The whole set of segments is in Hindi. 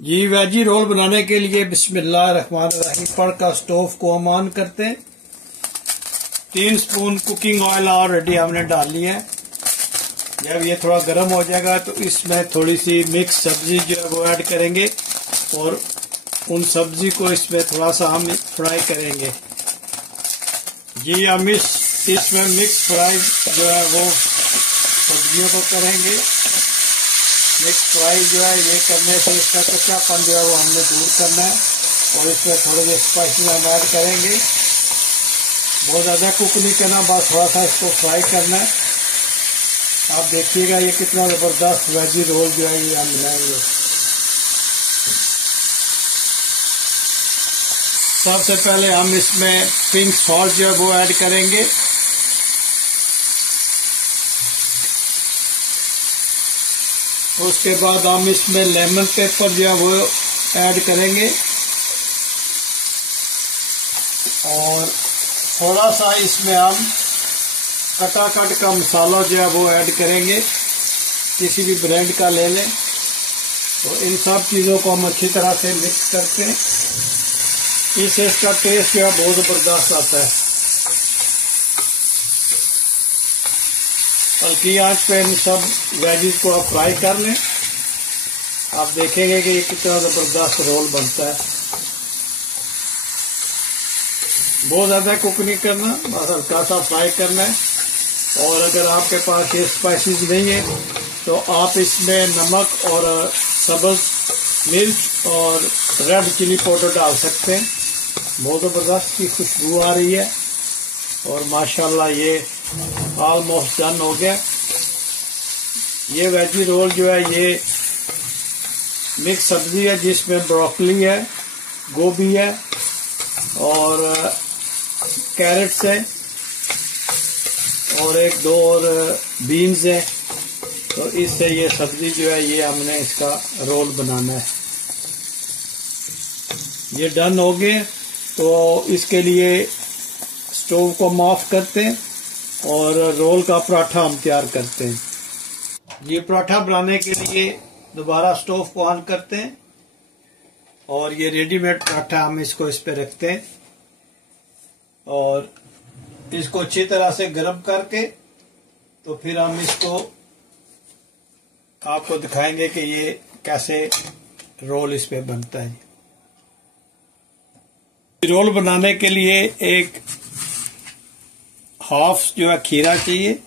जी वेजी रोल बनाने के लिए बिस्मिल्लाहिर्रहमानिर्रहीम पढ़कर स्टोव को हम ऑन करते हैं। 3 स्पून कुकिंग ऑयल ऑलरेडी हमने डाल लिया है। जब ये थोड़ा गर्म हो जाएगा तो इसमें थोड़ी सी मिक्स सब्जी जो है वो ऐड करेंगे और उन सब्जी को इसमें थोड़ा सा हम फ्राई करेंगे। जी हम इसमें मिक्स फ्राई जो है वो सब्जियों को करेंगे। मिक्स फ्राई जो है ये करने से इसका कच्चापन जो है वो हमने दूर करना है और इसमें थोड़े से स्पाइसेस हम ऐड करेंगे। बहुत ज़्यादा कुक नहीं करना, बस थोड़ा सा इसको फ्राई करना है। आप देखिएगा ये कितना ज़बरदस्त वेजी रोल जो है ये हम बनाएंगे। सबसे पहले हम इसमें पिंक सॉल्ट जो है वो ऐड करेंगे। उसके बाद हम इसमें लेमन पेपर जो है वो ऐड करेंगे और थोड़ा सा इसमें हम कटाकट का मसाला जो है वो ऐड करेंगे। किसी भी ब्रांड का ले लें। तो इन सब चीज़ों को हम अच्छी तरह से मिक्स करते हैं। इससे इसका टेस्ट जो है बहुत ज़बरदस्त आता है। हल्की आंच पे इन सब वेजिस को आप फ्राई कर लें। आप देखेंगे कि ये कितना ज़बरदस्त रोल बनता है। बहुत ज़्यादा कुक नहीं करना, बस हल्का सा फ्राई करना है। और अगर आपके पास ये स्पाइसेस नहीं है तो आप इसमें नमक और सब्ज़ मिर्च और रेड चिली पाउडर डाल सकते हैं। बहुत ज़बरदस्त की खुशबू आ रही है और माशाल्लाह ये ऑलमोस्ट डन हो गया। ये वेजी रोल जो है ये मिक्स सब्जी है जिसमें ब्रोकली है, गोभी है और कैरेट्स है और 1-2 और बीन्स है। तो इससे ये सब्जी जो है ये हमने इसका रोल बनाना है। ये डन हो गए तो इसके लिए स्टोव को हम ऑफ करते हैं और रोल का पराठा हम तैयार करते हैं। ये पराठा बनाने के लिए दोबारा स्टोव को ऑन करते हैं और ये रेडीमेड पराठा हम इसको इस पे रखते हैं और इसको अच्छी तरह से गर्म करके तो फिर हम इसको आपको दिखाएंगे कि ये कैसे रोल इस पे बनता है। रोल बनाने के लिए एक हाफ जो है खीरा चाहिए।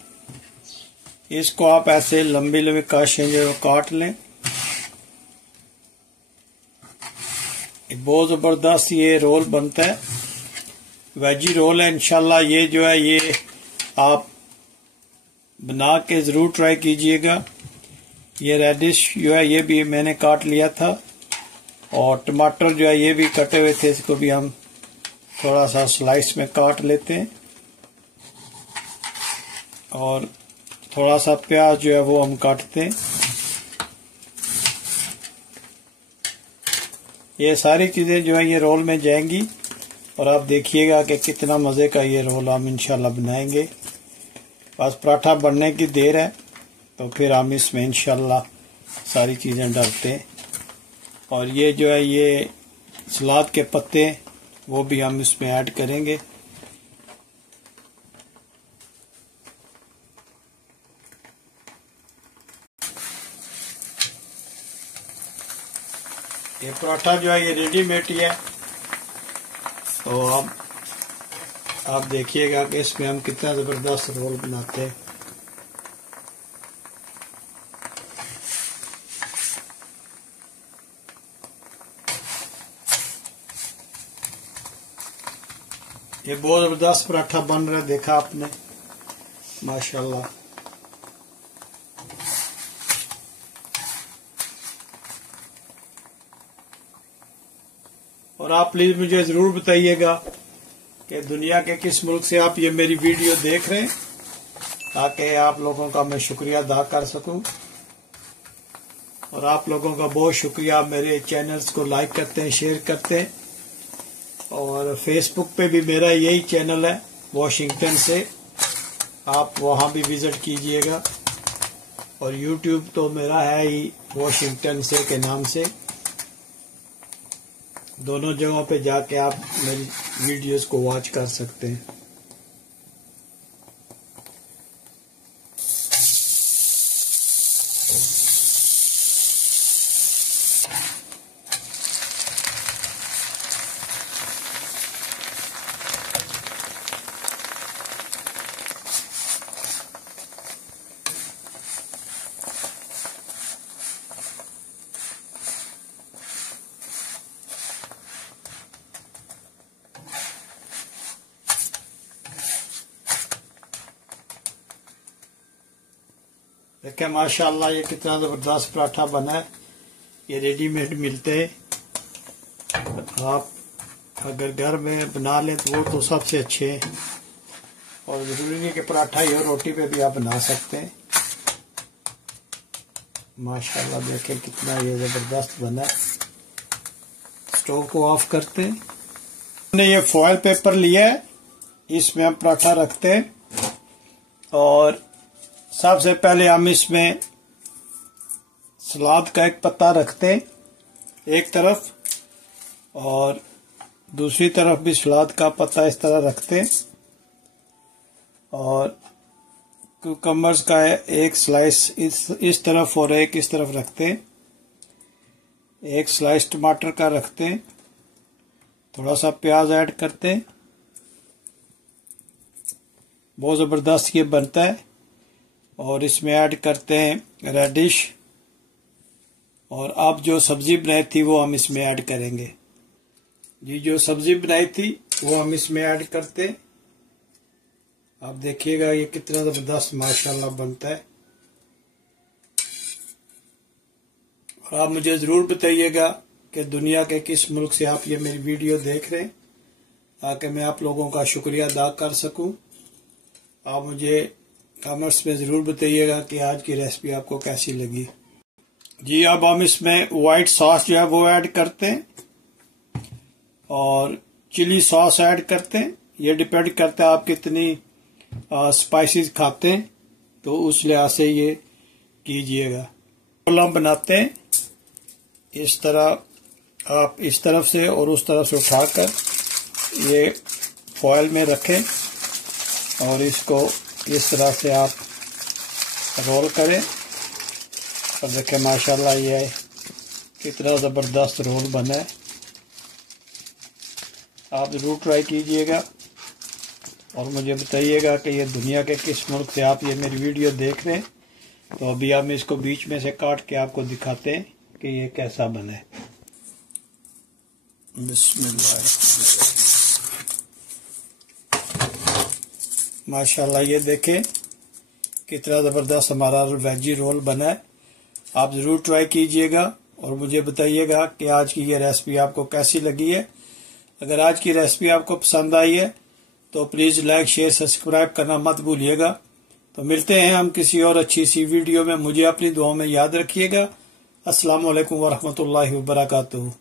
इसको आप ऐसे लंबी लंबी काशें जो काट लें। बहुत ज़बरदस्त ये रोल बनता है, वेजी रोल है। इंशाल्लाह ये जो है ये आप बना के ज़रूर ट्राई कीजिएगा। ये रेडिश जो है ये भी मैंने काट लिया था और टमाटर जो है ये भी कटे हुए थे, इसको भी हम थोड़ा सा स्लाइस में काट लेते हैं और थोड़ा सा प्याज जो है वो हम काटते हैं। ये सारी चीज़ें जो है ये रोल में जाएंगी और आप देखिएगा कि कितना मज़े का ये रोल हम इंशाल्लाह बनाएंगे। बस पराठा बनने की देर है तो फिर हम इसमें इंशाल्लाह सारी चीज़ें डालते हैं। और ये जो है ये सलाद के पत्ते वो भी हम इसमें ऐड करेंगे। ये पराठा जो है ये रेडीमेड ही है। तो अब आप देखिएगा कि इसमें हम कितना ज़बरदस्त रोल बनाते हैं। ये बहुत ज़बरदस्त पराठा बन रहा है, देखा आपने, माशाल्लाह। और आप प्लीज़ मुझे ज़रूर बताइएगा कि दुनिया के किस मुल्क से आप ये मेरी वीडियो देख रहे हैं ताकि आप लोगों का मैं शुक्रिया अदा कर सकूं। और आप लोगों का बहुत शुक्रिया, मेरे चैनल्स को लाइक करते हैं, शेयर करते हैं। और फेसबुक पे भी मेरा यही चैनल है वॉशिंगटन से, आप वहाँ भी विज़िट कीजिएगा। और यूट्यूब तो मेरा है ही वॉशिंगटन से के नाम से। दोनों जगहों पे जाके आप मेरी वीडियोस को वॉच कर सकते हैं। देखिए माशाल्लाह ये कितना ज़बरदस्त पराठा बना है। ये रेडीमेड मिलते हैं, आप अगर घर में बना लें तो वो तो सबसे अच्छे हैं। और ज़रूरी नहीं कि पराठा ही हो, रोटी पे भी आप बना सकते हैं। माशाल्लाह देखें कितना ये ज़बरदस्त बना है। स्टोव को ऑफ करते हैं। हमने ये फॉयल पेपर लिया है, इसमें हम पराठा रखते हैं और सबसे पहले हम इसमें सलाद का एक पत्ता रखते हैं एक तरफ, और दूसरी तरफ भी सलाद का पत्ता इस तरह रखते हैं, और कुकम्बर्स का एक स्लाइस इस तरफ और एक इस तरफ रखते हैं। एक स्लाइस टमाटर का रखते हैं, थोड़ा सा प्याज ऐड करते हैं। बहुत ज़बरदस्त ये बनता है। और इसमें ऐड करते हैं रेडिश, और अब जो सब्जी बनाई थी वो हम इसमें ऐड करेंगे। जी जो सब्जी बनाई थी वो हम इसमें ऐड करते हैं। आप देखिएगा ये कितना ज़बरदस्त माशाल्लाह बनता है। और आप मुझे ज़रूर बताइएगा कि दुनिया के किस मुल्क से आप ये मेरी वीडियो देख रहे हैं, ताकि मैं आप लोगों का शुक्रिया अदा कर सकूं। आप मुझे कमेंट्स में ज़रूर बताइएगा कि आज की रेसिपी आपको कैसी लगी। जी अब हम इसमें वाइट सॉस जो है वो ऐड करते हैं और चिली सॉस ऐड करते हैं। ये डिपेंड करता है आप कितनी स्पाइसेस खाते हैं, तो उस लिहाज से ये कीजिएगा। रोल हम बनाते हैं इस तरह, आप इस तरफ से और उस तरफ से उठाकर ये फॉयल में रखें और इसको इस तरह से आप रोल करें। और देखें माशाल्लाह ये कितना ज़बरदस्त रोल बना है। आप ज़रूर ट्राई कीजिएगा और मुझे बताइएगा कि ये दुनिया के किस मुल्क से आप ये मेरी वीडियो देख रहे हैं। तो अभी हम इसको बीच में से काट के आपको दिखाते हैं कि ये कैसा बना है। बिस्मिल्लाह। माशाल्लाह ये देखें कितना ज़बरदस्त हमारा वेजी रोल बना है। आप ज़रूर ट्राई कीजिएगा और मुझे बताइएगा कि आज की ये रेसिपी आपको कैसी लगी है। अगर आज की रेसिपी आपको पसंद आई है तो प्लीज़ लाइक शेयर सब्सक्राइब करना मत भूलिएगा। तो मिलते हैं हम किसी और अच्छी सी वीडियो में। मुझे अपनी दुआओं में याद रखिएगा। अस्सलाम वालेकुम वरहमतुल्लाहि वबरकातुहू।